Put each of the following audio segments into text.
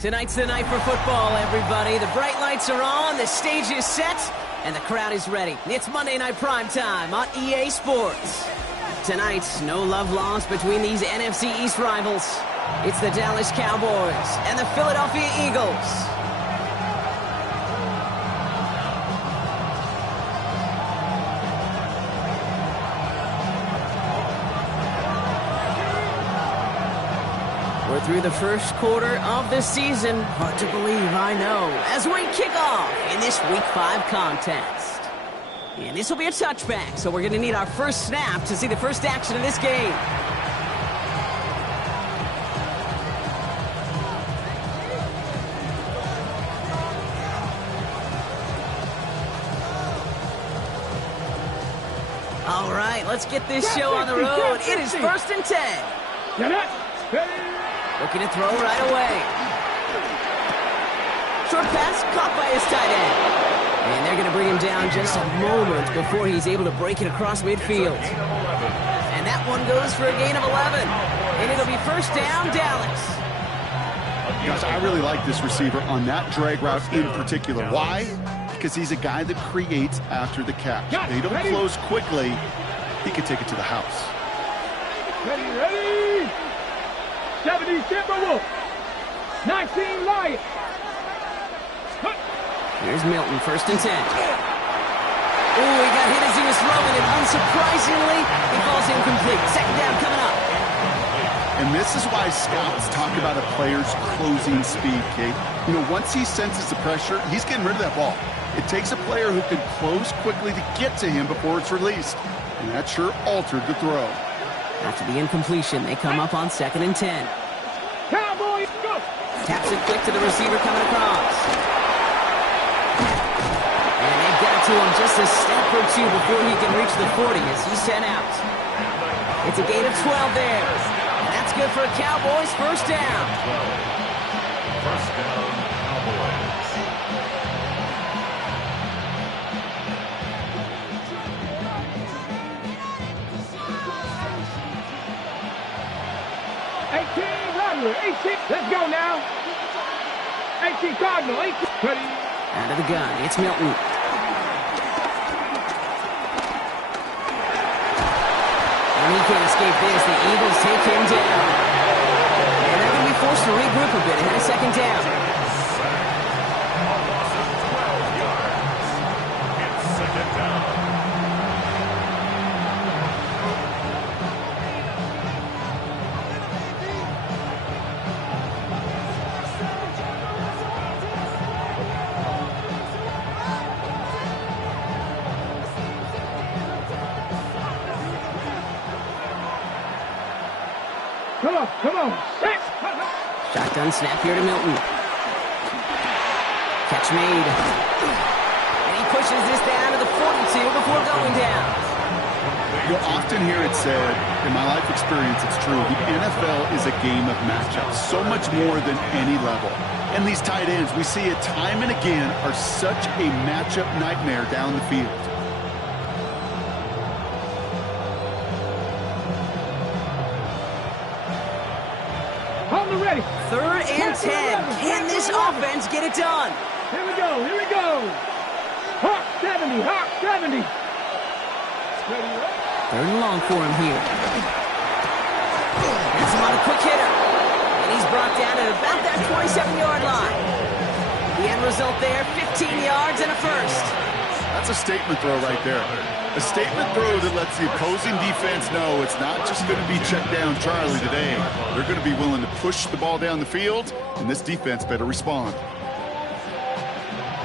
Tonight's the night for football, everybody. The bright lights are on, the stage is set, and the crowd is ready. It's Monday Night Primetime on EA Sports. Tonight, no love lost between these NFC East rivals. It's the Dallas Cowboys and the Philadelphia Eagles. We're through the first quarter of the season. Hard to believe, I know, as we kick off in this Week 5 contest. And this will be a touchback, so we're going to need our first snap to see the first action of this game. All right, let's get this show on the road. It is 1st and 10. Looking to throw right away. Short pass caught by his tight end. And they're going to bring him down just a moment before he's able to break it across midfield. And that one goes for a gain of 11. And it'll be first down, Dallas. Guys, I really like this receiver on that drag route in particular. Why? Because he's a guy that creates after the catch. They don't close quickly. He can take it to the house. Ready? 70 Timberwolves. 19 Lions. Here's Milton, 1st and 10. Oh, he got hit as he was throwing it. Unsurprisingly, he falls incomplete. 2nd down coming up. And this is why scouts talk about a player's closing speed, Kate. You know, once he senses the pressure, he's getting rid of that ball. It takes a player who can close quickly to get to him before it's released. And that sure altered the throw. After the incompletion, they come up on 2nd and 10. Cowboys, go! Taps it quick to the receiver coming across. And they get it to him just a step or two before he can reach the 40 as he's sent out. It's a gain of 12 there. And that's good for a Cowboys first down. First down, Cowboys. Let's go now. 18 Cardinal. 18. Ready. Out of the gun. It's Milton. And he can't escape this. The Eagles take him down. And they're going to be forced to regroup a bit ahead of 2nd down. A loss of 12 yards. It's 2nd down. Come on. Shotgun snap here to Milton. Catch made. And he pushes this down to the 42 before going down. You'll often hear it said, in my life experience, it's true, the NFL is a game of matchups, so much more than any level. And these tight ends, we see it time and again, are such a matchup nightmare down the field. Ready. 3rd and 10. Can this offense get it done? Here we go. Hawk 70. 3rd and long for him here. That's him on a quick hitter. And he's brought down at about that 27-yard line. The end result there, 15 yards and a first. That's a statement throw right there. A statement throw that lets the opposing defense know it's not just going to be check down Charlie today. They're going to be willing to push the ball down the field, and this defense better respond.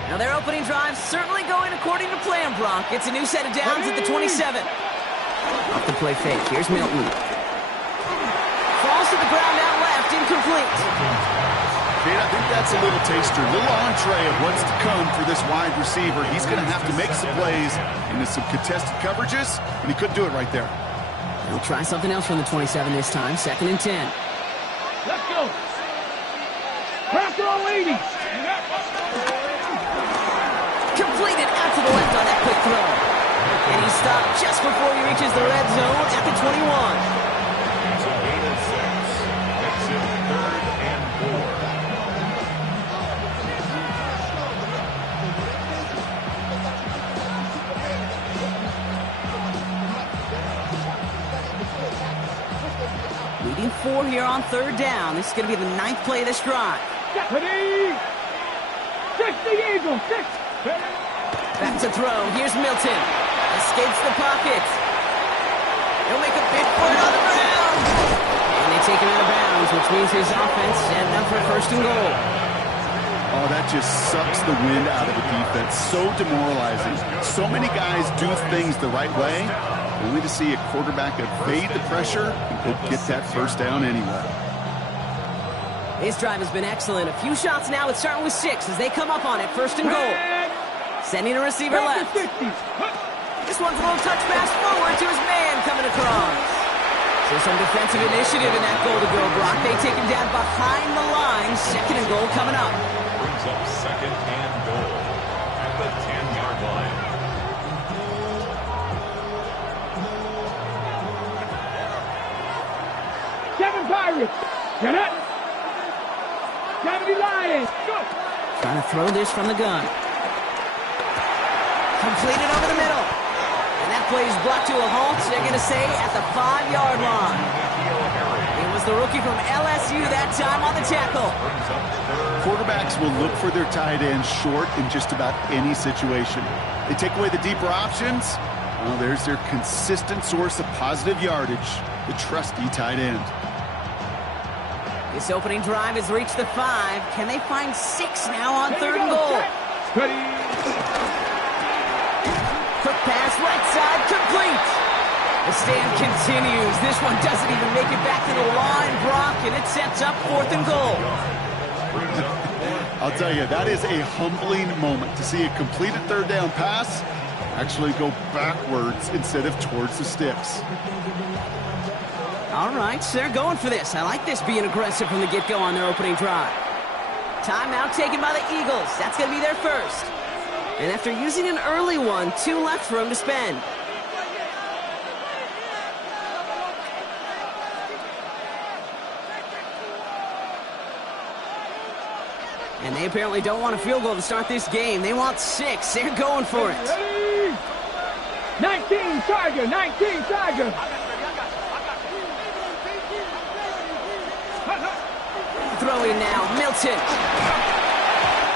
Now their opening drive certainly going according to plan, Brock. It's a new set of downs at the 27. Off the play fake. Here's Milton. Falls to the ground out left, incomplete. Kate, I think that's a little taster, a little entree of what's to come for this wide receiver. He's going to have to make some plays into some contested coverages, and he couldn't do it right there. He'll try something else from the 27 this time. 2nd and 10. Let's go. Pressure on 80. Completed out to the left on that quick throw. And he stopped just before he reaches the red zone at the 21. It's a gain of 6. Makes it 3rd and 4. here on third down. This is going to be the 9th play of this drive. Ready? 60 Eagles, 6. Back to throw. Here's Milton. Escapes the pocket. He'll make a big for it on the ground. And they take him out of bounds, which means his offense setting up for first and goal. Oh, that just sucks the wind out of the defense. So demoralizing. So many guys do things the right way, only to see a quarterback evade the pressure and go get that first down anyway. This drive has been excellent. A few shots now. It's starting with 6 as they come up on it. First and goal. Sending a receiver left. This one's a little touch pass forward to his man coming across. So some defensive initiative in that goal to go, Brock. They take him down behind the line. Second and goal coming up. Brings up second and goal at the 10-yard line. Seven Pirates. Get it. 70 Lions. Go. Trying to throw this from the gun. Completed over the middle. And that play is brought to a halt, they're going to say, at the 5-yard line. It was the rookie from LSU that time on the tackle. Quarterbacks will look for their tight end short in just about any situation. They take away the deeper options. Well, there's their consistent source of positive yardage, the trusty tight end. This opening drive has reached the 5. Can they find 6 now on third and goal? Ready? Quick pass, right side, complete. The stand continues. This one doesn't even make it back to the line, Brock, and it sets up 4th and goal. I'll tell you, that is a humbling moment to see a completed third down pass actually go backwards instead of towards the sticks. All right, so they're going for this. I like this being aggressive from the get-go on their opening drive. Timeout taken by the Eagles. That's going to be their first. And after using an early one, 2 left for him to spend. And they apparently don't want a field goal to start this game. They want 6. They're going for it. Ready? 19 Tiger, 19 Tiger. Throwing now, Milton.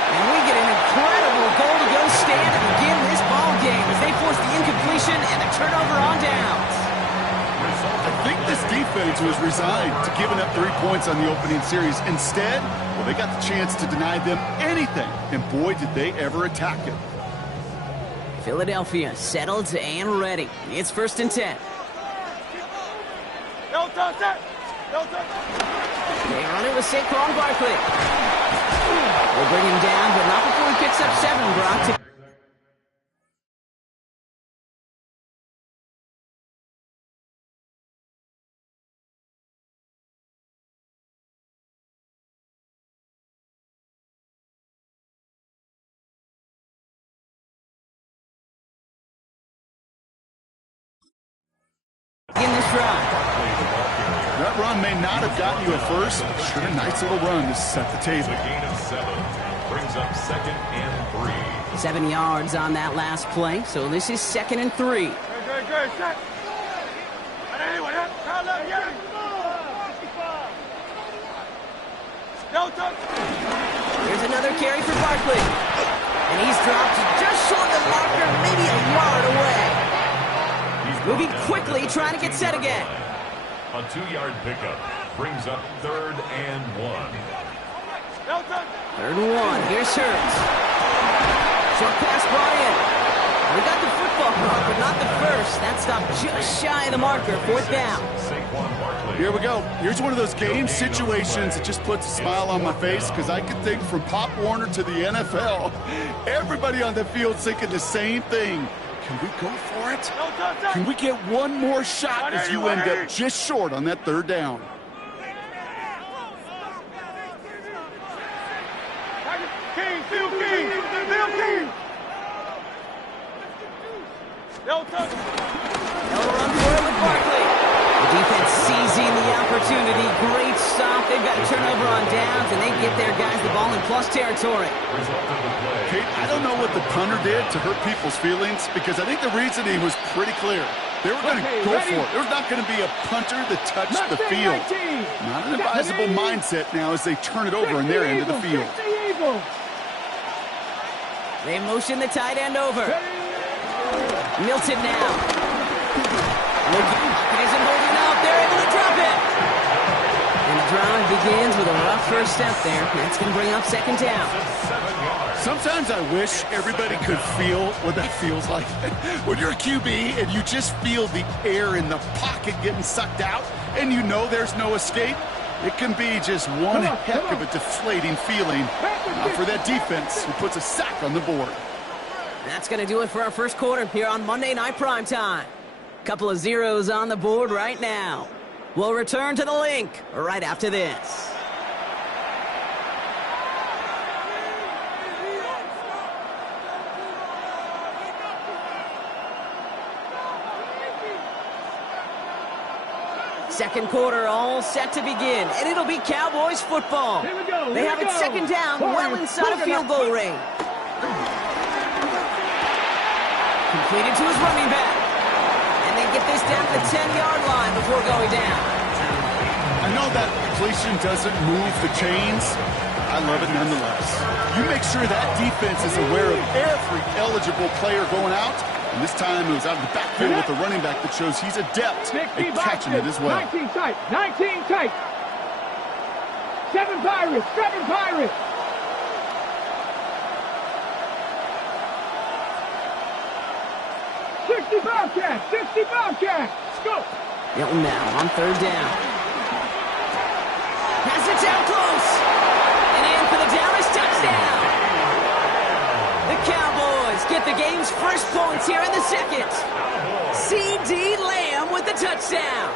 And we get an incredible goal-to-go stand to begin this ball game as they force the incompletion and the turnover on downs. I think this defense was resigned to giving up 3 points on the opening series. Instead, well, they got the chance to deny them anything, and boy, did they ever attack it. Philadelphia settled and ready. It's 1st and 10. They run it with Saquon Barkley. We'll bring him down, but not before he picks up 7, Brock. In this drive. That run may not have gotten you a first, but sure a nice little run to set the table. A gain of 7 brings up second and 3. 7 yards on that last play, so this is 2nd and 3. Good, set. Here's another carry for Barkley. And he's dropped just short of the marker, maybe a yard away. Moving quickly, trying to get set again. A 2-yard pickup brings up 3rd and 1. 3rd and 1. Here's Hurts. Short pass brought in. We got the football caught, but not the first. That stopped just shy of the marker. 4th down. Here we go. Here's one of those game situations that just puts a smile on my face because I can think from Pop Warner to the NFL. Everybody on the field's thinking the same thing. Can we go for it? Can we get one more shot as you end up just short on that 3rd down? They'll run for it with Barkley. The defense seizing the opportunity. Great stop. They've got a turnover on downs, and they get their guys the ball in plus territory. Kate, I don't know what the punter did to hurt people's feelings because I think the reasoning was pretty clear. They were going to go for it. There's not going to be a punter that touched the field. Not an advisable mindset now as they turn it over in their end of the field. They motion the tight end over. Milton now. Pocket isn't holding up. They're able to drop it. And the drive begins with a rough first step there. That's going to bring up second down. Sometimes I wish everybody could feel what that feels like. When you're a QB and you just feel the air in the pocket getting sucked out and you know there's no escape, it can be just one heck of a deflating feeling. For that defense who puts a sack on the board. That's going to do it for our first quarter here on Monday Night Primetime. Couple of zeros on the board right now. We'll return to the link right after this. Second quarter all set to begin, and it'll be Cowboys football. They have it second down, well inside of field goal range. Completed to his running back. And they get this down to the 10-yard line before going down. I know that completion doesn't move the chains. I love it nonetheless. You make sure that defense is aware of every eligible player going out. And this time it was out of the backfield with the running back that shows he's adept at catching it as well. 19 tight, 19 tight. 7 Pirates, 7 Pirates. Bobcats, 60 Bobcats. Let's go. Hilton now on third down. Pass it down close. And in for the Dallas touchdown. The Cowboys get the game's first points here in the second. C.D. Lamb with the touchdown.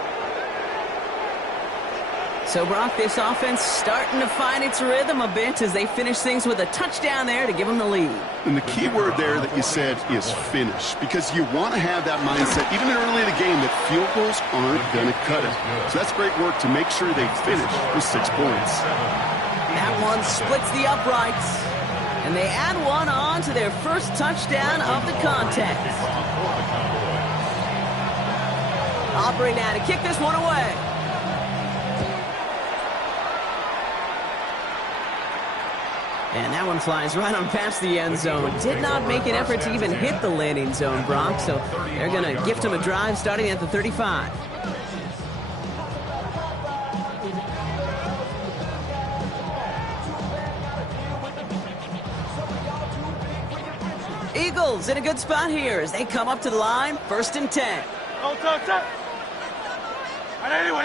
So, Brock, this offense starting to find its rhythm a bit as they finish things with a touchdown there to give them the lead. And the key word there that you said is finish, because you want to have that mindset, even early in the game, that field goals aren't going to cut it. So that's great work to make sure they finish with 6 points. That one splits the uprights, and they add one on to their first touchdown of the contest. Aubrey now to kick this one away. And that one flies right on past the end zone. Did not make an effort to even hit the landing zone, Brock. So they're going to gift him a drive starting at the 35. Eagles in a good spot here as they come up to the line, 1st and 10. Oh, touch. Anyway,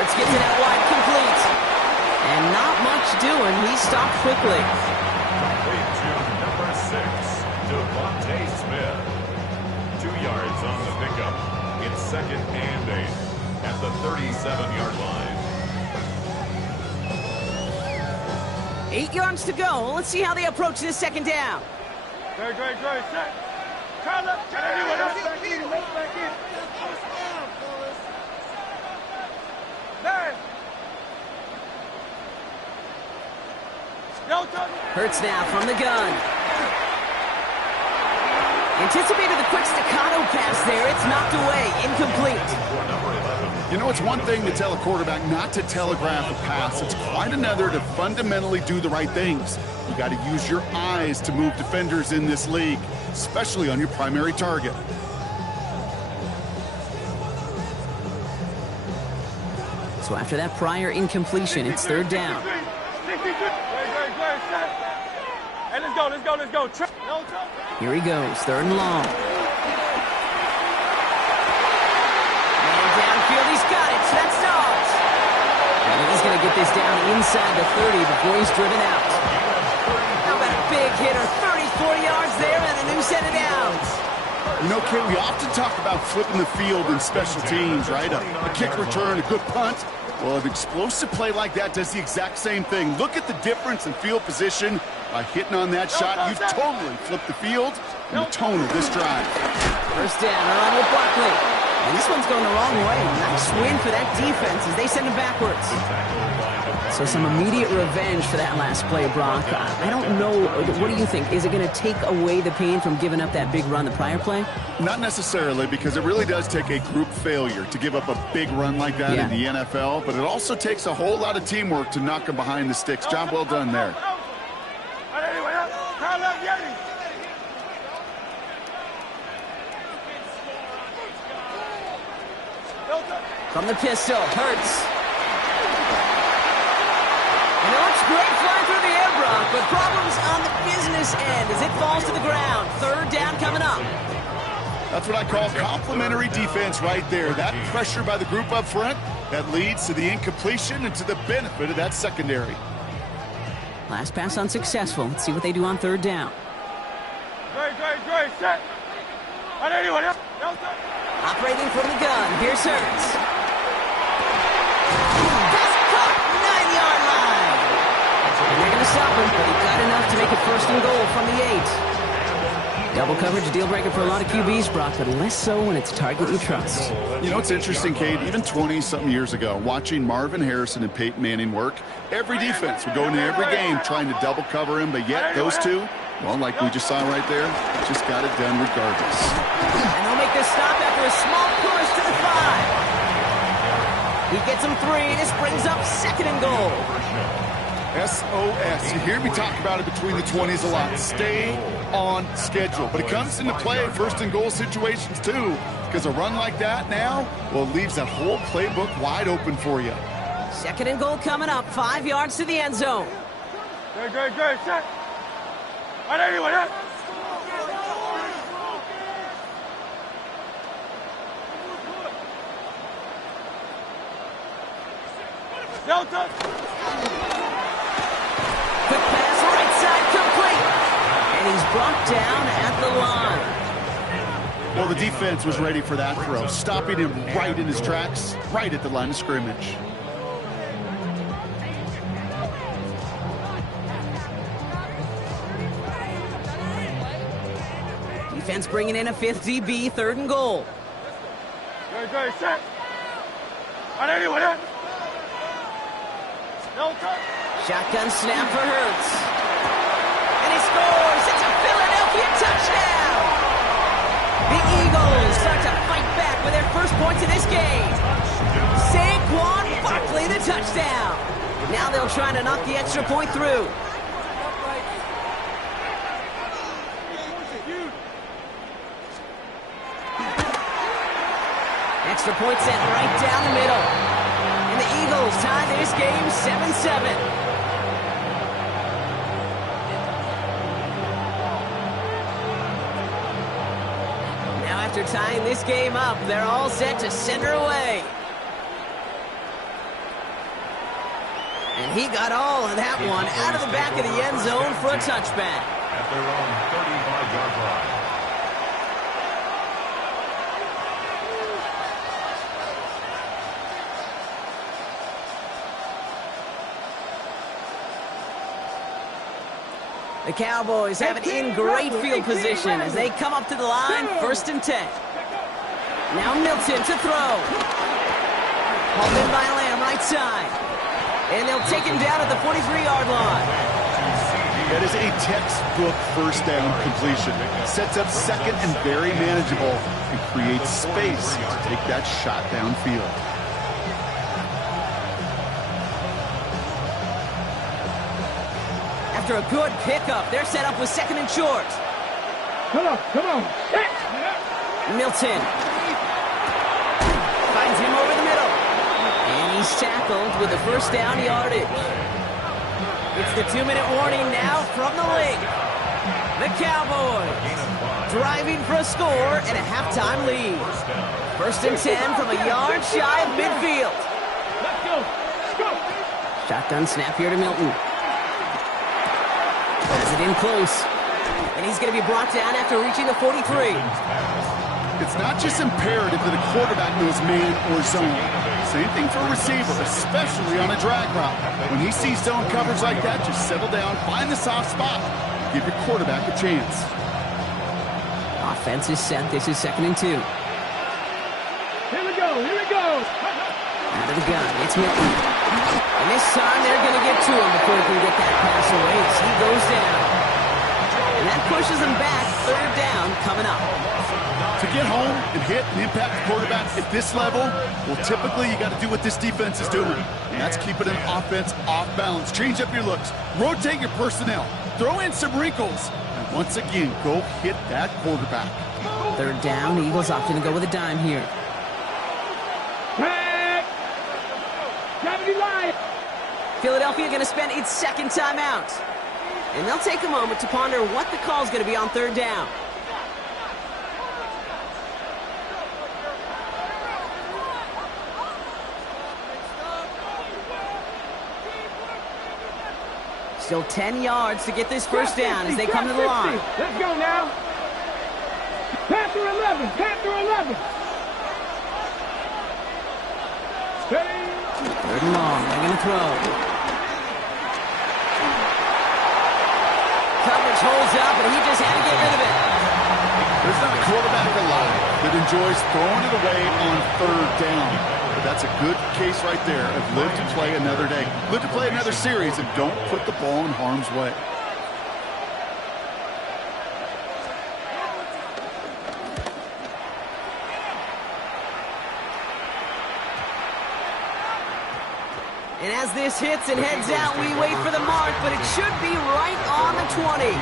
Let's get to that wide complete. And not much doing. He stopped quickly. Complete to number 6, Devontae Smith. 2 yards on the pickup. It's 2nd and 8 at the 37-yard line. 8 yards to go. Let's see how they approach this second down. Great. Set. Turn up. Back in. Hurts now from the gun. Anticipated the quick staccato pass there. It's knocked away. Incomplete. You know, it's one thing to tell a quarterback not to telegraph a pass. It's quite another to fundamentally do the right things. You got to use your eyes to move defenders in this league, especially on your primary target. So after that prior incompletion, it's 3rd down. Hey, let's go. Here he goes, 3rd and long. Man downfield, he's got it. That's Dobbs. And he's going to get this down inside the 30 before he's driven out. How about a big hitter, 34 yards there and a new set of downs. You know, Kate, we often talk about flipping the field in special teams, right? A kick return, a good punt. Well, an explosive play like that does the exact same thing. Look at the difference in field position. By hitting on that shot, you've totally flipped the field and the tone of this drive. First down, around with Barkley. And this one's going the wrong way. Nice win for that defense as they send him backwards. So some immediate revenge for that last play, Brock. I don't know. What do you think? Is it going to take away the pain from giving up that big run the prior play? Not necessarily, because it really does take a group failure to give up a big run like that in the NFL. But it also takes a whole lot of teamwork to knock them behind the sticks. Job well done there. From the pistol, Hurts. And it looks great flying through the air, Brock, but problems on the business end as it falls to the ground. Third down coming up. That's what I call complimentary defense right there. That pressure by the group up front, that leads to the incompletion and to the benefit of that secondary. Last pass unsuccessful. Let's see what they do on third down. Set. Operating from the gun, here's Hurts. Pass caught, 9-yard line. And they're going to stop him, but he got enough to make it first and goal from the 8. Double coverage, a deal breaker for a lot of QBs, Brock, but less so when it's a target you trust. You know, it's interesting, Kate, even 20-something years ago, watching Marvin Harrison and Peyton Manning work, every defense would go into every game trying to double cover him, but yet those two, well, like we just saw right there, just got it done regardless. And they'll make this stop after a small push to the 5. He gets him 3. This brings up second and goal. SOS. You hear me talk about it between the 20s a lot. Stay on schedule. But it comes into play first and goal situations too, because a run like that now, well, it leaves that whole playbook wide open for you. Second and goal coming up. 5 yards to the end zone. Good. Set. Delta. Quick pass, right side, complete. And he's brought down at the line. Well, the defense was ready for that throw, stopping him right in his tracks, right at the line of scrimmage. Defense bringing in a 5th DB, third and goal. Good. Set. Shotgun snap for Hurts. And he scores! It's a Philadelphia touchdown! The Eagles start to fight back with their first points of this game. Saquon Barkley, the touchdown. Now they'll try to knock the extra point through. Extra point sent right down the middle. And the Eagles tie this game 7-7. Now after tying this game up, they're all set to send her away. And he got all of that one out of the back of the end zone for a touchback. At their own 35-yard line. The Cowboys have it in great field position as they come up to the line, 1st and 10. Now Milton to throw. Hauled in by Lamb, right side. And they'll take him down at the 43-yard line. That is a textbook first down completion. Sets up second and very manageable and creates space to take that shot downfield. After a good pickup, they're set up with second and short. Come on. Set. Milton finds him over the middle. And he's tackled with the first down yardage. It's the 2-minute warning now from the league. The Cowboys driving for a score and a halftime lead. 1st and 10 from a yard shy of midfield. Let's go. Shotgun snap here to Milton. Has it in close. And he's going to be brought down after reaching the 43. It's not just imperative that a quarterback knows man or zone. Same thing for a receiver, especially on a drag route. When he sees zone coverage like that, just settle down, find the soft spot, give your quarterback a chance. Offense is set. This is 2nd and 2. Here we go. Out of the gun, it's Milton. And this time they're going to get to him before he can get that pass away as he goes down. And that pushes him back. Third down coming up. To get home and hit and impact the quarterback at this level, well, typically you got to do what this defense is doing. And that's keeping an offense off balance. Change up your looks. Rotate your personnel. Throw in some wrinkles. And once again, go hit that quarterback. Third down, the Eagles opting to go with a dime here. Philadelphia going to spend its second timeout. And they'll take a moment to ponder what the call is going to be on third down. Still 10 yards to get this first down as they come to the line. Let's go now. Panther 11. Panther 11. Third and long. They're going to throw. Coverage holds up, and he just had to get rid of it. There's not a quarterback alive that enjoys throwing it away on third down. But that's a good case right there of live to play another day. Live to play another series, and don't put the ball in harm's way. And as this hits and heads out, we wait for the mark, but it should be right on the 20.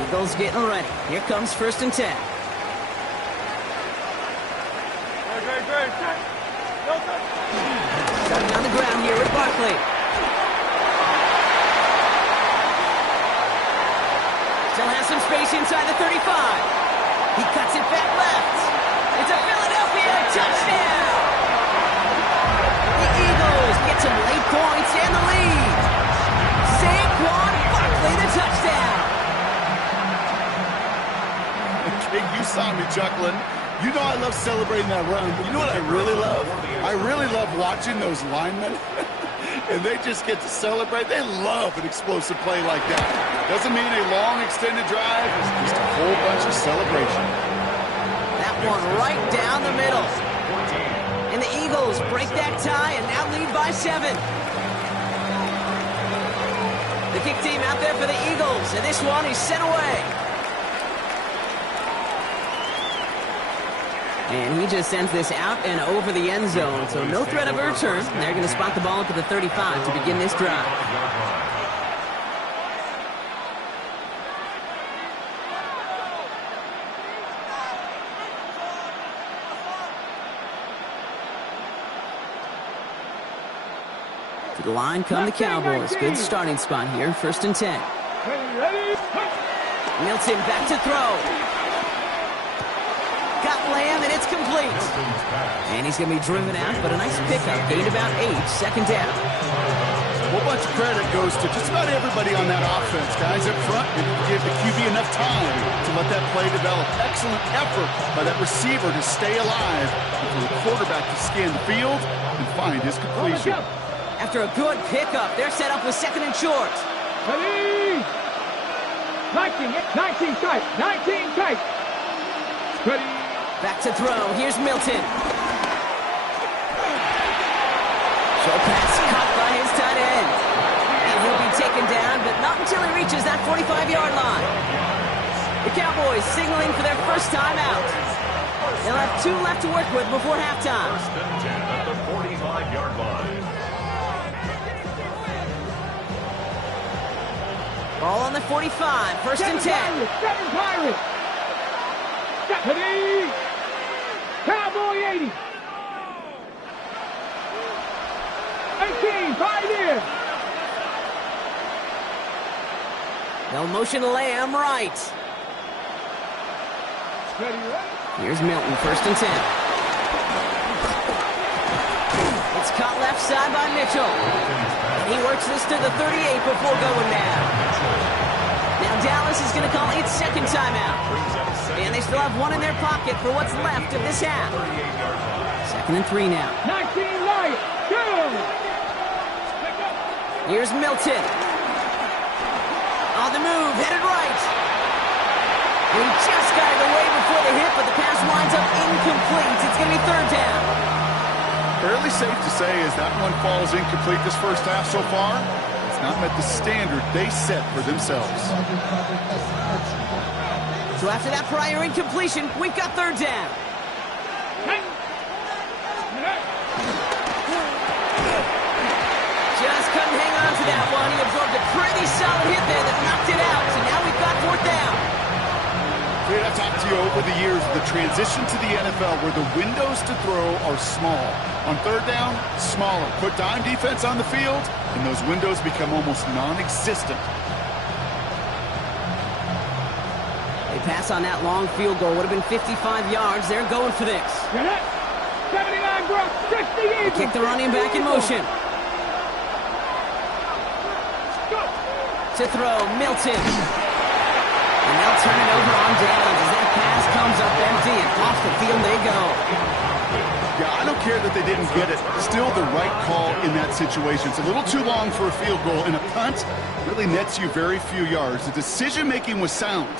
Eagles getting ready. Here comes first and 10. Starting on the ground here with Barkley. Still has some space inside the 35. He cuts it back left. It's a Philadelphia touchdown. The Eagles get some late points and the lead. Saquon Barkley, the touchdown. Hey, you saw me chuckling. You know I love celebrating that run, but you know what I really love? I really love watching those linemen. And they just get to celebrate. They love an explosive play like that. Doesn't mean a long extended drive. It's just a whole bunch of celebration. That one right down the middle. And the Eagles break that tie and now lead by 7. The kick team out there for the Eagles, and this one is sent away. And he just sends this out and over the end zone, so no threat of a return. They're going to spot the ball up at the 35 to begin this drive. To the line come the Cowboys. Good starting spot here, first and 10. Milton back to throw. Got Lamb, and it's complete. And he's going to be driven out, but a nice pickup. Gained about 8, second down. A whole bunch of credit goes to just about everybody on that offense. Guys up front, they didn't give the QB enough time to let that play develop. Excellent effort by that receiver to stay alive and for the quarterback to scan the field and find his completion. After a good pickup, they're set up with second and short. 19 tight. 19 tight. Ready. Back to throw. Here's Milton. Show pass caught by his tight end. And he'll be taken down, but not until he reaches that 45-yard line. The Cowboys signaling for their first time out. They'll have 2 left to work with before halftime. First and 10 at the 45-yard line. Ball on the 45. First and 10. 7 Pirates. Ready. Cowboy 80. 18, 5 in. They'll motion Lamb right. Here's Milton, first and 10. It's caught left side by Mitchell. And he works this to the 38 before going down. Now Dallas is going to call its second timeout. And they still have 1 in their pocket for what's left of this half. Second and 3 now. 19 Lions. Go. Here's Milton. On the move, headed right. And he just got it away before the hit, but the pass winds up incomplete. It's going to be third down. Fairly safe to say as that one falls incomplete this first half so far. It's not met the standard they set for themselves. So after that prior incompletion, we've got third down. Just couldn't hang on to that one. He absorbed a pretty solid hit there that knocked it out. So now we've got fourth down. Fred, I've talked to you over the years of the transition to the NFL where the windows to throw are small. On third down, smaller. Put dime defense on the field, and those windows become almost non-existent. They pass on that long field goal. Would have been 55 yards. They're going for this. 79 Brock, 60 Eagles. Kick the running back in motion. To throw, Milton. And they'll turn it over on downs as that pass comes up empty, and off the field they go. Yeah, I don't care that they didn't get it. Still the right call in that situation. It's a little too long for a field goal, and a punt really nets you very few yards. The decision-making was sound.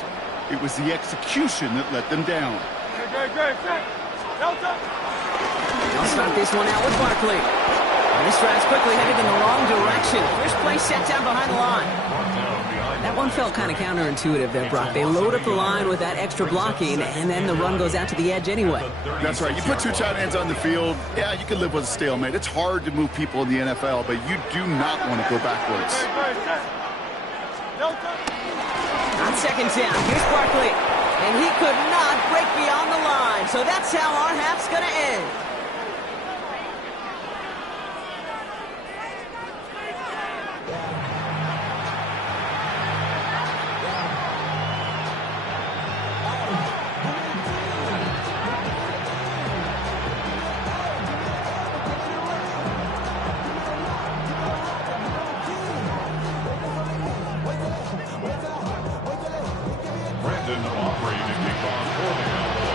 It was the execution that let them down. They'll start this one out with Barkley. And this drive's quickly headed in the wrong direction. First play set down behind the line. That one felt kind of counterintuitive there, Brock. They load up the line with that extra blocking, and then the run goes out to the edge anyway. That's right. You put two tight ends on the field, yeah, you can live with a stalemate. It's hard to move people in the NFL, but you do not want to go backwards. On second down, here's Barkley. And he could not break beyond the line. So that's how our half's going to end.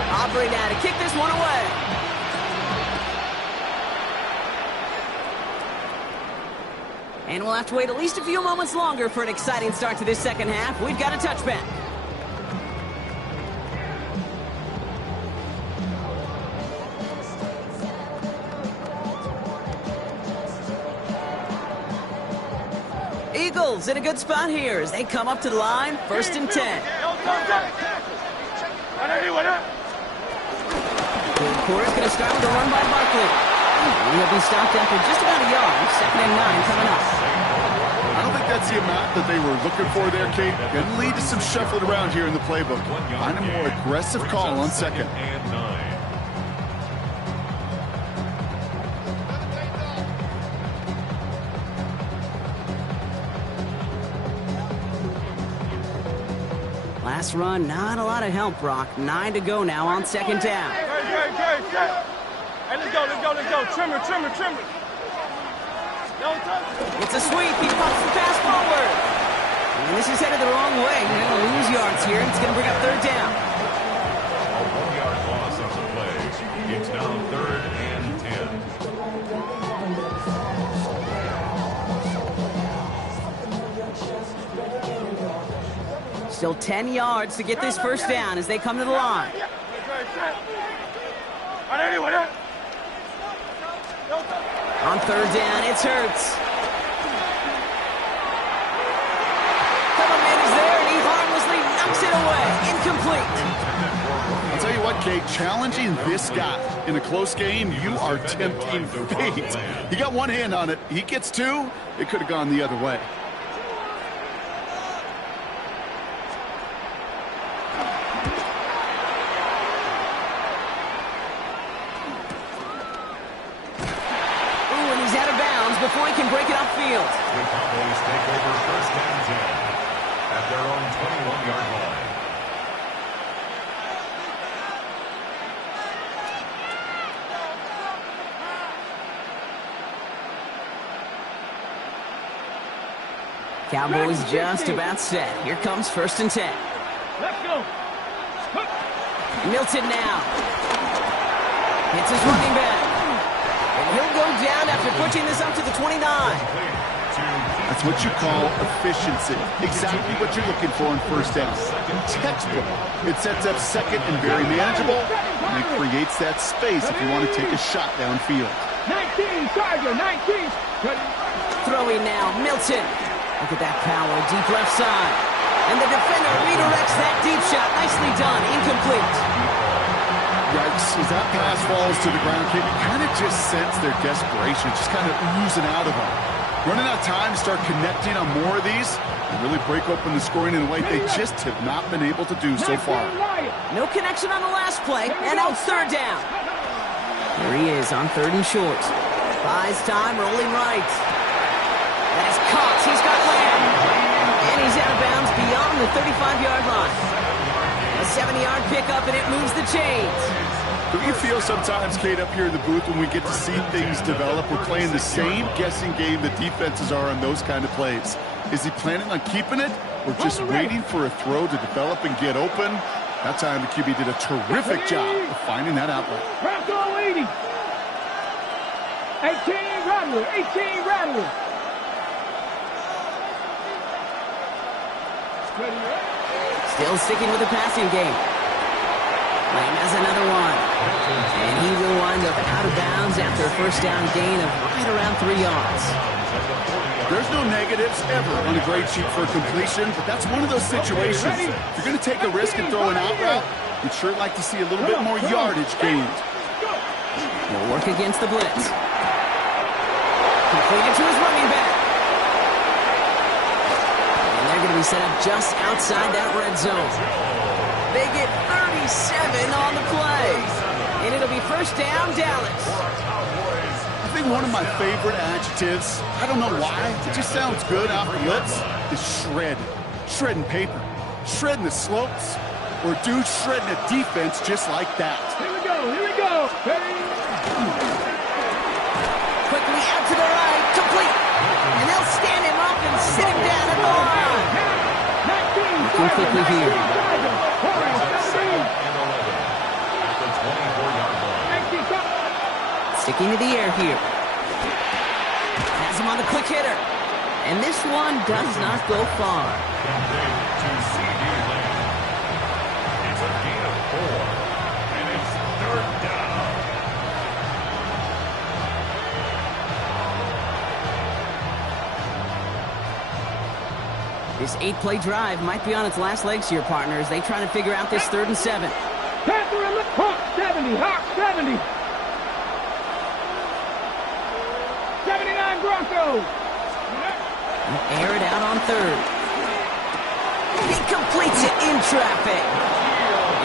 Aubrey now to kick this one away. And we'll have to wait at least a few moments longer for an exciting start to this second half. We've got a touchback. Eagles in a good spot here as they come up to the line, 1st and 10. The quarter's going to start with a run by Barkley. He'll be stopped after just about a yard. 2nd and 9 coming up. I don't think that's the amount that they were looking for there, Kate. Going to lead to some shuffling around here in the playbook. Find a more aggressive call on 2nd. Last run, not a lot of help, Brock. 9 to go now on 2nd down. Hey, let's go. Trimmer. It's a sweep. He pops the pass forward. And this is headed the wrong way. They're going to lose yards here. It's going to bring up 3rd down. A 1-yard loss on the play. It's now 3rd and 10. Still 10 yards to get this first down as they come to the line. On 3rd down, it's Hurts. Cover man is there, and he harmlessly knocks it away. Incomplete. I'll tell you what, Kate, challenging this guy in a close game, you are tempting fate. He got one hand on it. He gets two. It could have gone the other way. Before he can break it upfield. The Cowboys take over 1st and 10 at their own 21-yard line. Cowboys just about set. Here comes 1st and 10. Let's go. Milton now. It's his running back. And he'll go down after pushing this up to the 29. That's what you call efficiency. Exactly what you're looking for in first down. Textbook. It sets up second and very manageable, and it creates that space if you want to take a shot downfield. 19, Tiger, 19. Throwing now, Milton. Look at that power, deep left side. And the defender redirects that deep shot. Nicely done, incomplete. Yikes, as that pass falls to the ground, you kind of just sense their desperation, just kind of oozing out of them. Running out of time to start connecting on more of these and really break open the scoring in a way they just have not been able to do so far. No connection on the last play, and out third down. Here he is on third and short. Buys time, rolling right. That is caught, he's got land. And he's out of bounds beyond the 35-yard line. A 70-yard pickup, and it moves the chains. Do you feel sometimes, Kate, up here in the booth when we get to see things develop, we're playing the same guessing game that defenses are on those kind of plays? Is he planning on keeping it or just waiting for a throw to develop and get open? That time the QB did a terrific job of finding that outlet. Bronco 80. 18 Rattler, 18 Rattler. Still sticking with the passing game. Lamb has another one. And he will wind up out of bounds after a first down gain of right around 3 yards. There's no negatives ever on a grade sheet for completion, but that's one of those situations. If you're going to take a risk and throw an out route, you'd sure like to see a little bit more yardage gained. He'll work against the blitz. Completed to his running back. And they're going to be set up just outside that red zone. They get 37 on the play. And it'll be first down, Dallas. I think one of my favorite adjectives, I don't know why, it just sounds good off the lips, is shred. Shredding paper. Shredding the slopes. Or dude shredding a defense just like that. Here we go, here we go. Quickly out to the right, complete. And they'll stand him up and sit him down at the line. Looking quickly here. Sticking to the air here. Has him on the quick hitter. And this one does not go far. It's a gain of 4. And it's third down. This 8-play drive might be on its last legs here, partners. They try to figure out this 3rd and 7. Panther in the Hawk 70, Hawk 70. 79 Broncos. Air it out on 3rd. He completes it in traffic.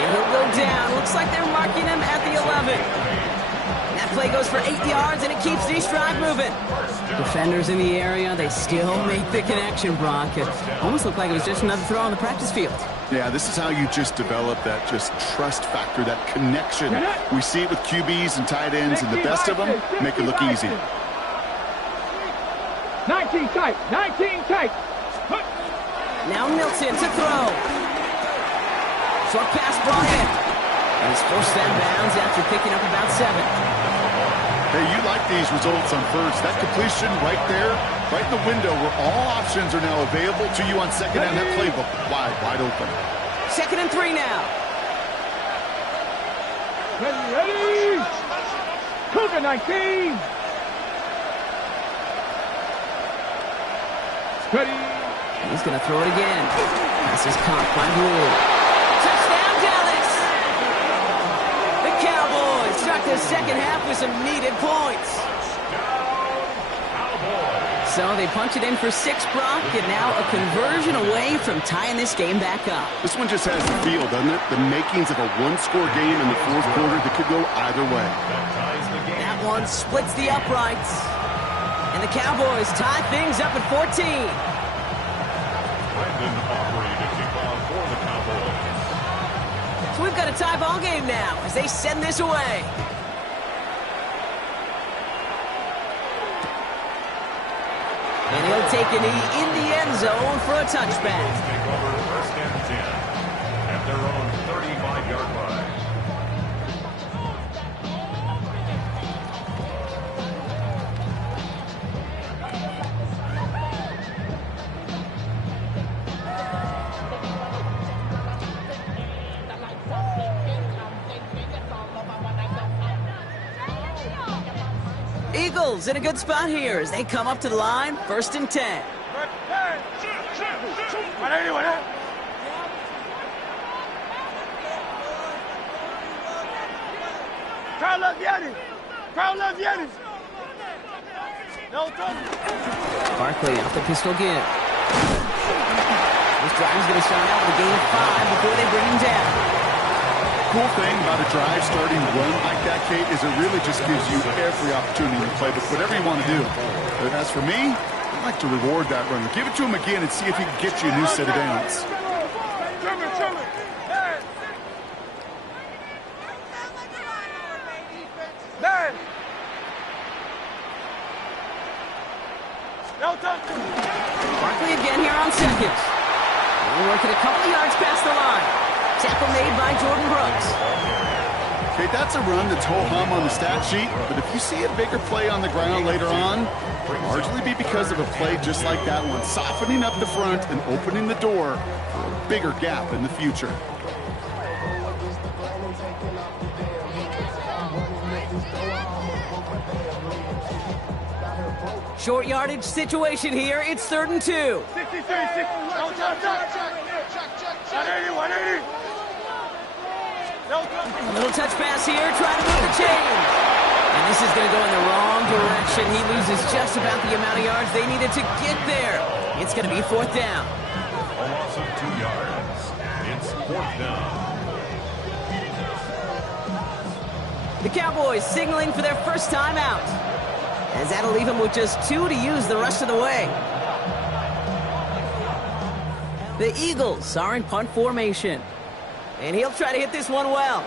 And he'll go down. Looks like they're marking him at the 11. That play goes for 8 yards, and it keeps the drive moving. Defenders in the area, they still make the connection, Brock. It almost looked like it was just another throw on the practice field. Yeah, this is how you just develop that just trust factor, that connection. We see it with QBs and tight ends, and the best of them make it look easy. 19 tight, 19 tight. Now Milton to throw. Short pass brought in. And he's forced out of bounds after picking up about 7. Hey, you like these results on first. That completion right there, right in the window where all options are now available to you on second down. That playbook wide open. 2nd and 3 now. Ready? Cougar 19. Ready. He's going to throw it again. Pass is caught by Blue. Touchdown, Dallas! The Cowboys start the second half with some needed points. So they punch it in for 6, Brock, and now a conversion away from tying this game back up. This one just has the feel, doesn't it? The makings of a one-score game in the 4th quarter that could go either way. That one splits the uprights. And the Cowboys tie things up at 14. So we've got a tie ball game now as they send this away. And he'll take a knee in the end zone for a touchback. Take over 1st and 10 at their own 35-yard line. Eagles in a good spot here as they come up to the line, 1st and 10. Barkley off the pistol again. This drive is going to start out with a gain of 5 before they bring him down. Cool thing about a drive starting run like that, Kate, is it really just gives you every opportunity to play with whatever you want to do. But as for me, I'd like to reward that runner. Give it to him again and see if he can get you a new set of downs. Barkley again here on 2nd. We're working a couple of yards past the line. Tackle made by Jordan Brooks. Okay, that's a run that's ho-hum on the stat sheet, but if you see a bigger play on the ground later on, it'll largely be because of a play just like that one, softening up the front and opening the door for a bigger gap in the future. Short yardage situation here. It's 3rd and 2. 180. A little touch pass here, trying to move the chain. And this is going to go in the wrong direction. He loses just about the amount of yards they needed to get there. It's going to be 4th down. A loss of 2 yards. It's 4th down. The Cowboys signaling for their first time out, as that'll leave them with just 2 to use the rest of the way. The Eagles are in punt formation, and he'll try to hit this one well.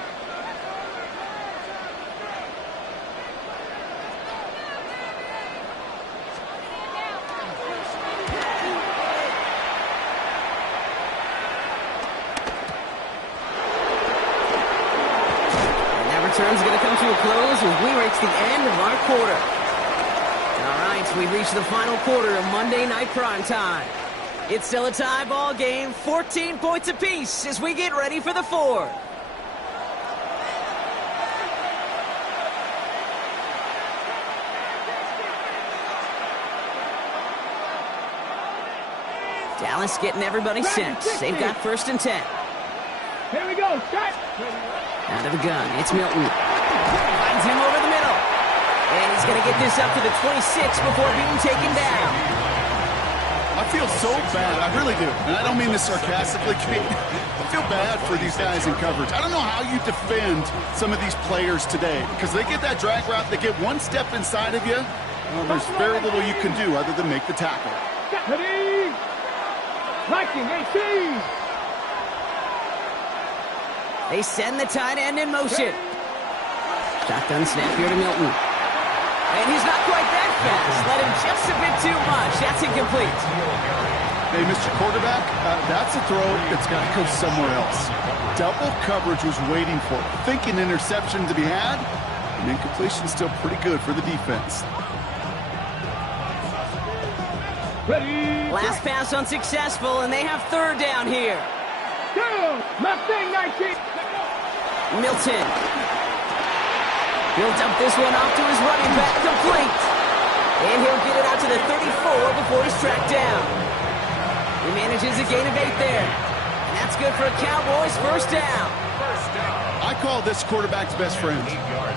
And that return's going to come to a close as we reach the end of our quarter. All right, we've reached the final quarter of Monday Night Primetime. It's still a tie ball game, 14 points apiece as we get ready for the 4th. Dallas getting everybody set. They've got 1st and 10. Here we go. Start. Out of the gun, it's Milton. Finds him over the middle. And he's going to get this up to the 26 before being taken down. I feel so bad. I really do. And I don't mean this sarcastically, Kate. I feel bad for these guys in coverage. I don't know how you defend some of these players today because they get that drag route, they get one step inside of you. Well, there's very little you can do other than make the tackle. Ready. Viking, AC. They send the tight end in motion. Shotgun snap here to Milton. And he's not quite that fast. Let him just a bit too much. That's incomplete. Hey, Mr. Quarterback, that's a throw that's got to go somewhere else. Double coverage was waiting for it. Thinking interception to be had, and incompletion still pretty good for the defense. Ready. Last pass unsuccessful, and they have 3rd down here. Go. Mustang 19. Milton. He'll dump this one off to his running back, complete. And he'll get it out to the 34 before he's tracked down. He manages a gain of 8 there. And that's good for a Cowboys 1st down. I call this quarterback's best friend.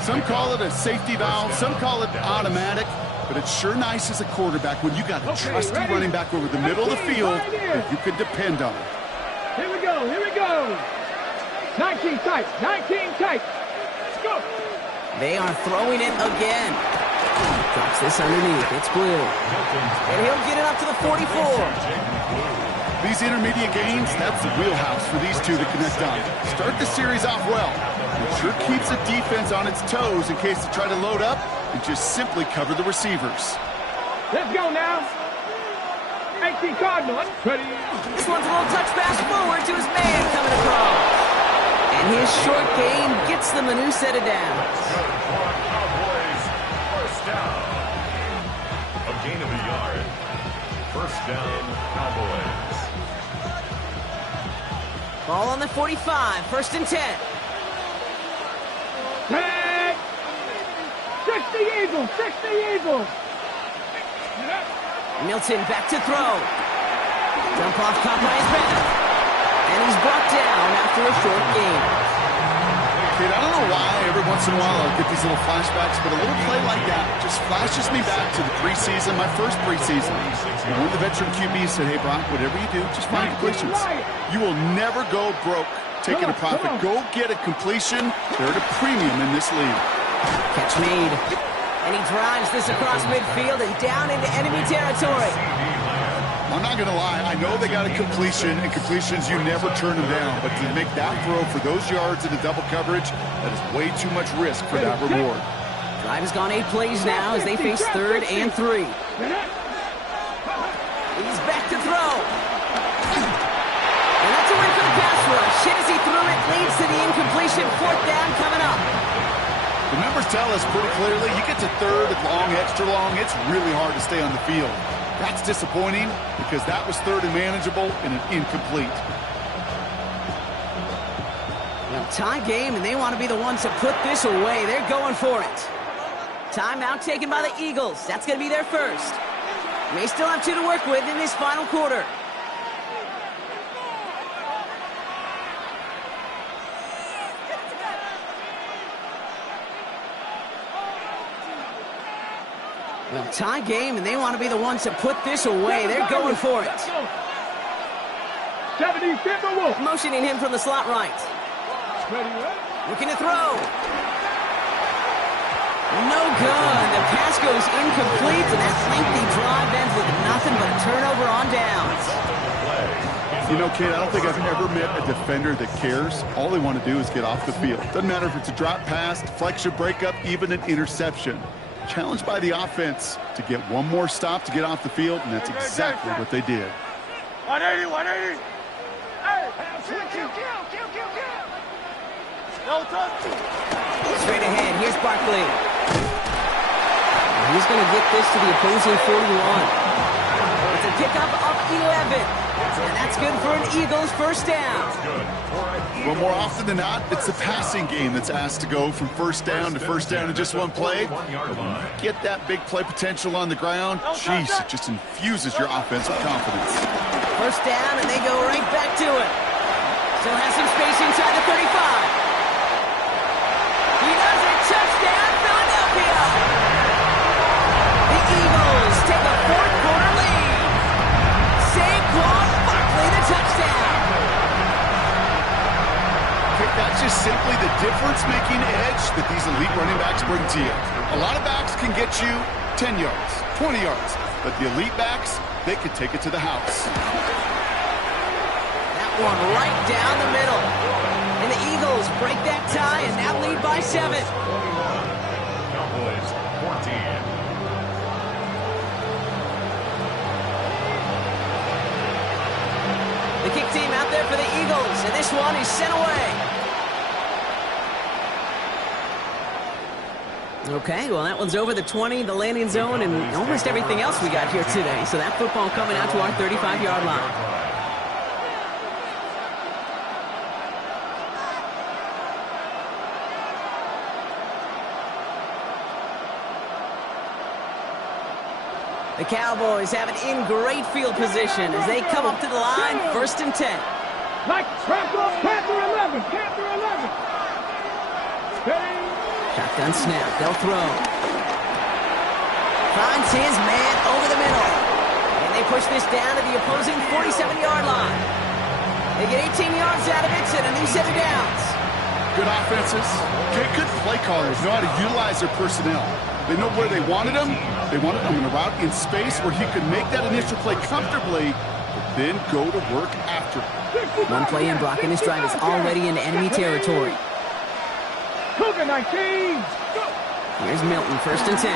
Some call it a safety valve, some call it automatic, but it's sure nice as a quarterback when you got a trusty running back over the middle of the field that you can depend on. Here we go. Here we go. 19 tight. 19 tight. Let's go. They are throwing it again. Drops this underneath. It's Blue. And he'll get it up to the 44. These intermediate gains, that's the wheelhouse for these two to connect on. Start the series off well. It sure keeps the defense on its toes in case they try to load up and just simply cover the receivers. Let's go now. 18 Cardinal. Ready. This one's a little touch pass forward to his man coming across. And his short gain gets them a new set of downs. Cowboys, 1st down. A gain of a yard. 1st down, Cowboys. Ball on the 45, 1st and 10. Red. 60 Eagles, 60 Eagles. Milton back to throw. Dump off caught by his back. And he's brought down after a short gain. Kid, I don't know why every once in a while I'll get these little flashbacks, but a little play like that just flashes me back to the preseason, my first preseason. One of the veteran QBs said, hey, Brock, whatever you do, just find completions. You will never go broke taking a profit. Go get a completion. They're at a premium in this league. Catch made. And he drives this across midfield and down into enemy territory. I'm not going to lie. I know they got a completion, and completions, you never turn them down. But to make that throw for those yards in the double coverage, that is way too much risk for that reward. Drive has gone 8 plays now as they face 3rd and 3. He's back to throw. And that's a win for the pass rush. Hit as he threw it, leads to the incompletion. 4th down coming up. The numbers tell us pretty clearly, you get to 3rd and long, extra long, it's really hard to stay on the field. That's disappointing because that was 3rd and manageable and an incomplete. Well, tie game, and they want to be the ones to put this away. They're going for it. Timeout taken by the Eagles. That's going to be their first. May still have 2 to work with in this final quarter. Well, tie game, and they want to be the ones to put this away. They're going for it. 70 Timberwolves. Motioning him from the slot right. Looking to throw. No good. The pass goes incomplete, and that lengthy drive ends with nothing but a turnover on downs. You know, kid, I don't think I've ever met a defender that cares. All they want to do is get off the field. Doesn't matter if it's a drop pass, deflection, breakup, even an interception. Challenged by the offense to get one more stop to get off the field, and that's exactly what they did. 180, 180. Hey, Straight ahead, here's Barkley. He's going to get this to the opposing 41. It's a pickup of 11. And that's good for an Eagles first down. Well, more often than not, it's the passing game that's asked to go from first down to first down in just one play. But when you get that big play potential on the ground, geez, it just infuses your offense with confidence. First down, and they go right back to it. Still has some space inside the 35. He does it. Touchdown, Philadelphia. The Eagles take a 4th quarter lead. Saquon Barkley, the touchdown. That's just simply the difference-making edge that these elite running backs bring to you. A lot of backs can get you 10 yards, 20 yards, but the elite backs, they can take it to the house. That one right down the middle. And the Eagles break that tie and now lead by 7. Cowboys 14. The kick team out there for the Eagles, and this one is sent away. Okay, well, that one's over the 20, the landing zone, and almost everything else we got here today. So that football coming out to our 35-yard line. The Cowboys have it in great field position as they come up to the line, 1st and 10. Like Panther 11, Panther 11. Steady. Shotgun snap, they'll throw. Finds his man over the middle. And they push this down to the opposing 47-yard line. They get 18 yards out of it and a new set of downs. Good offenses. Okay, good play callers know how to utilize their personnel. They know where they wanted them. They wanted them in a route in space where he could make that initial play comfortably, but then go to work after. One play in, Brock, and this drive is already into enemy territory. Cougar 19. Here's Milton, 1st and 10.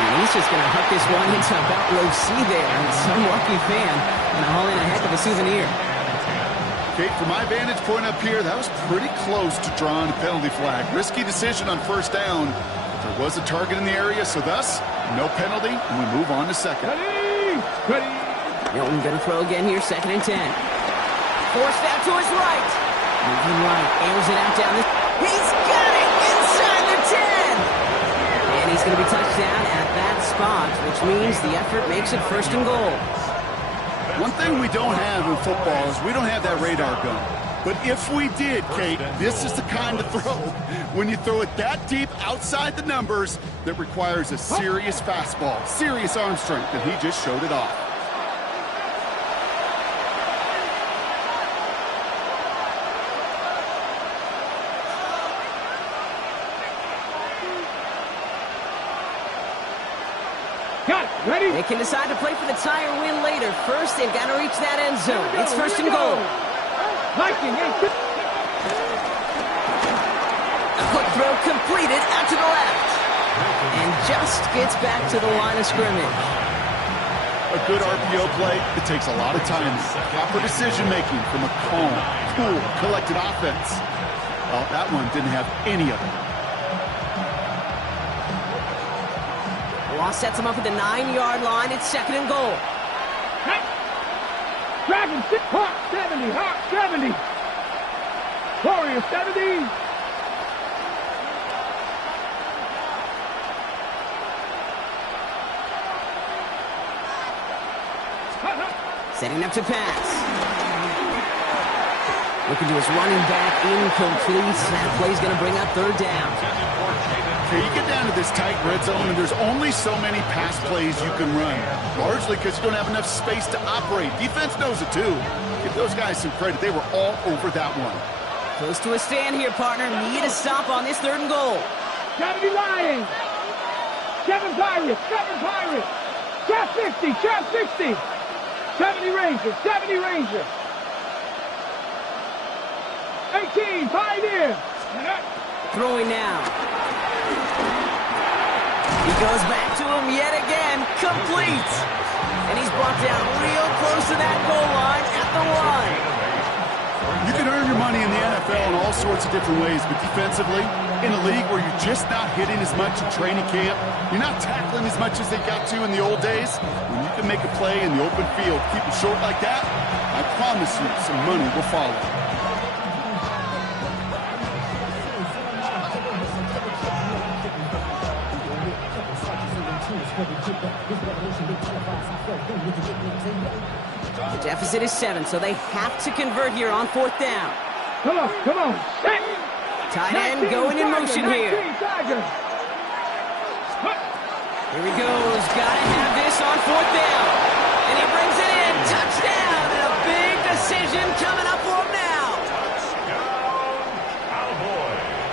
And he's just going to huck this one into about row C there. And some lucky fan going to haul in a heck of a souvenir. Okay, from my vantage point up here, that was pretty close to drawing a penalty flag. Risky decision on 1st down. There was a target in the area, so thus, no penalty, and we move on to 2nd. Ready. Milton going to throw again here, 2nd and 10. Forced out to his right. Moving right, airs it out down the... He's got it inside He's going to be touched down at that spot, which means the effort makes it 1st and goal. One thing we don't have in football is we don't have that radar gun. But if we did, Kate, this is the kind of throw, when you throw it that deep outside the numbers, that requires a serious fastball, serious arm strength, and he just showed it off. Got it. Ready? They can decide to play for the tie or win later. First, they've got to reach that end zone. It's 1st and goal. Viking, A quick throw completed out to the left. And just gets back to the line of scrimmage. A good RPO play, it takes a lot of time. Proper decision-making from a calm, cool, collected offense. Well, that one didn't have any of it. Law sets him up at the 9-yard line. It's 2nd and goal. Dragon 6, Hawk 70, Hawk 70. Warrior 70. Setting up to pass. Looking to his running back, incomplete. That play's going to bring up 3rd down. Okay, you get down to this tight red zone, and there's only so many pass plays you can run, largely because you don't have enough space to operate. Defense knows it, too. Give those guys some credit. They were all over that one. Close to a stand here, partner. Need a stop on this 3rd and goal. 70 Lions. 7 Pirates. 7 Pirates. Chap 60. Chap 60. 70 Rangers. 70 Rangers. 18 Pioneers. Throwing now. He goes back to him yet again. Complete. And he's brought down real close to that goal line at the 1. You can earn your money in the NFL in all sorts of different ways, but defensively, in a league where you're just not hitting as much in training camp, you're not tackling as much as they got to in the old days, when you can make a play in the open field, keep it short like that, I promise you some money will follow. The deficit is 7, so they have to convert here on 4th down. Come on, come on. Set. Tight end going in motion here. Tigers. Here he goes. Gotta have this on 4th down. And he brings it in. Touchdown. And a big decision coming up for him now.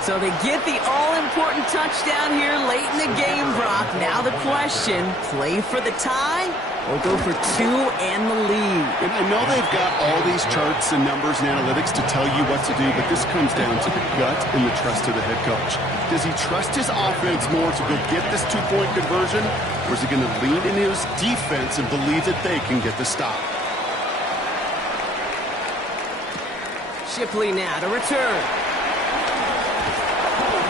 So they get the all-important touchdown here late in the game, Brock. Now the question, play for the tie or go for 2 and the lead? And I know they've got all these charts and numbers and analytics to tell you what to do, but this comes down to the gut and the trust of the head coach. Does he trust his offense more to go get this 2-point conversion, or is he going to lean into his defense and believe that they can get the stop? Shipley now to return.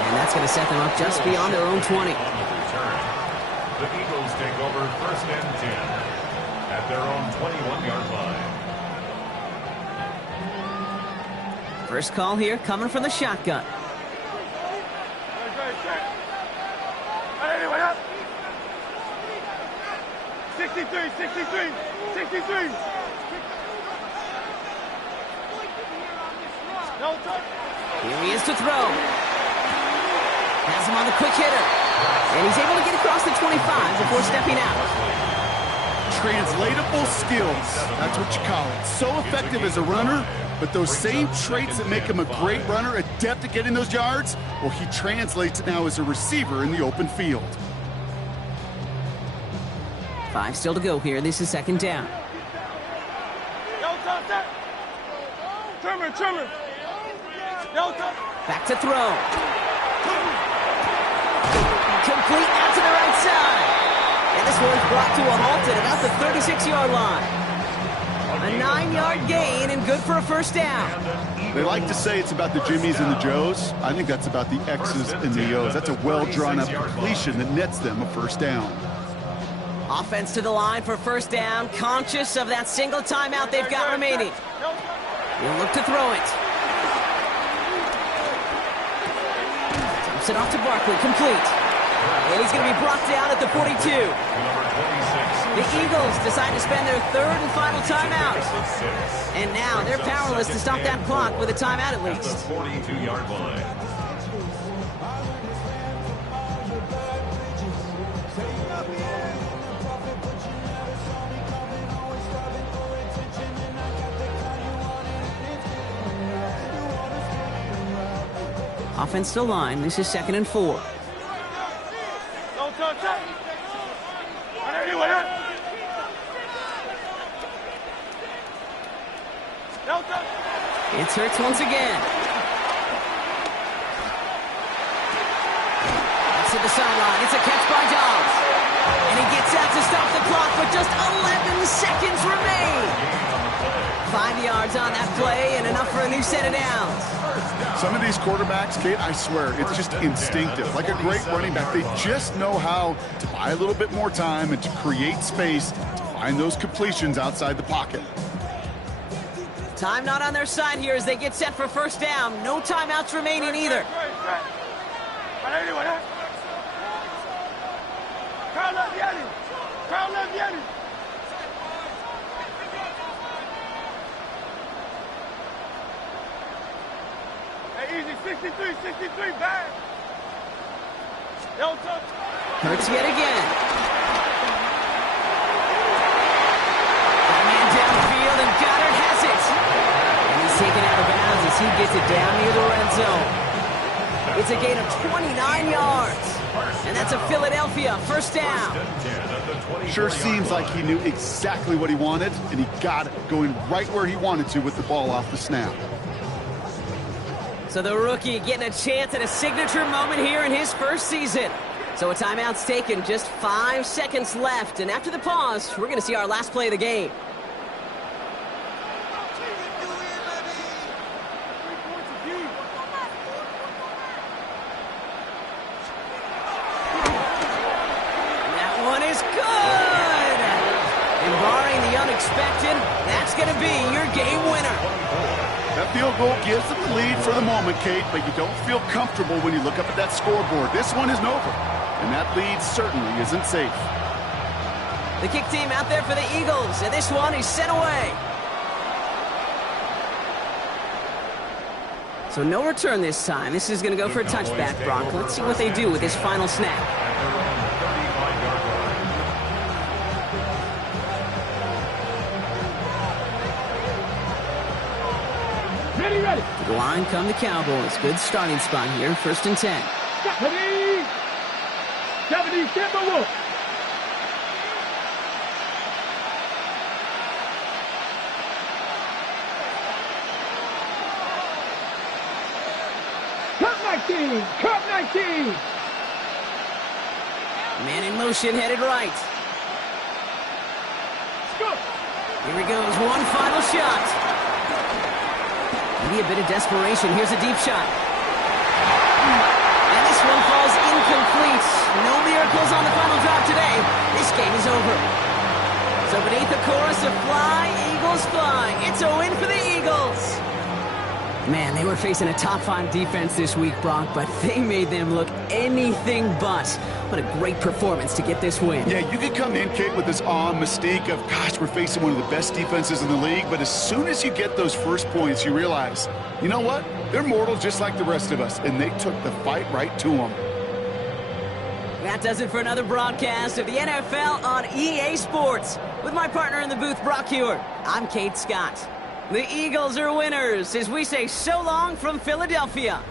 And that's going to set them up just beyond their own 20. The Eagles take over 1st and 10 at their own 21-yard line. First call here coming from the shotgun. 63, 63, 63. Here he is to throw. Has him on the quick hitter. And he's able to get across the 25 before stepping out. Translatable skills. That's what you call it. So effective as a runner, but those same traits that make him a great runner, adept at getting those yards, well, he translates it now as a receiver in the open field. 5 still to go here. This is 2nd down. Trimmer. Back to throw. Complete out to the right side. And this one's brought to a halt at about the 36-yard line. A 9-yard gain and good for a 1st down. They like to say it's about the Jimmies and the Joes. I think that's about the X's and the O's. That's a well-drawn-up completion that nets them a 1st down. Offense to the line for 1st down, conscious of that single timeout they've got remaining. He'll look to throw it. Dumps it off to Barkley, complete. And he's going to be brought down at the 42. The Eagles decide to spend their third and final timeout. And now they're powerless to stop that clock with a timeout at least. At the 42-yard line. Offensive line, this is 2nd and 4. Don't touch it. It's Hurts once again. That's to the sideline. It's a catch by Dobbs. And he gets out to stop the clock, but just 11 seconds remain. 5 yards on that play and enough for a new set of downs. Some of these quarterbacks, Kate, I swear, it's just instinctive. Like a great running back, they just know how to buy a little bit more time and to create space to find those completions outside the pocket. Time not on their side here as they get set for first down. No timeouts remaining either. Hey, easy, 63, back. Hurts yet again. Man downfield, and Goddard has it. And he's taken out of bounds as he gets it down near the red zone. It's a gain of 29 yards. And that's a Philadelphia first down. Sure seems like he knew exactly what he wanted, and he got it going right where he wanted to with the ball off the snap. So the rookie getting a chance at a signature moment here in his first season. So a timeout's taken, just 5 seconds left. And after the pause, we're going to see our last play of the game. That one is good! And barring the unexpected, that's going to be your game winner. That field goal gives them the lead for the moment, Kate, but you don't feel comfortable when you look up at that scoreboard. This one isn't over, and that lead certainly isn't safe. The kick team out there for the Eagles, and this one is sent away. So no return this time. This is going to go for a touchback, Brock. Let's see what they do with this final snap. Ready. To the line come the Cowboys. Good starting spot here, 1st and 10. 70, step the wolf. Cup 19. Man in motion, headed right. Here he goes, one final shot. Maybe a bit of desperation. Here's a deep shot. And this one falls incomplete. No miracles on the final drive today. This game is over. So beneath the chorus of Fly, Eagles Fly, it's a win for the Eagles. Man, they were facing a top-5 defense this week, Brock, but they made them look anything but. What a great performance to get this win. Yeah, you could come in, Kate, with this mystique of, gosh, we're facing one of the best defenses in the league, but as soon as you get those first points, you realize, you know what? They're mortal just like the rest of us, and they took the fight right to them. That does it for another broadcast of the NFL on EA Sports. With my partner in the booth, Brock Hewitt, I'm Kate Scott. The Eagles are winners as we say so long from Philadelphia.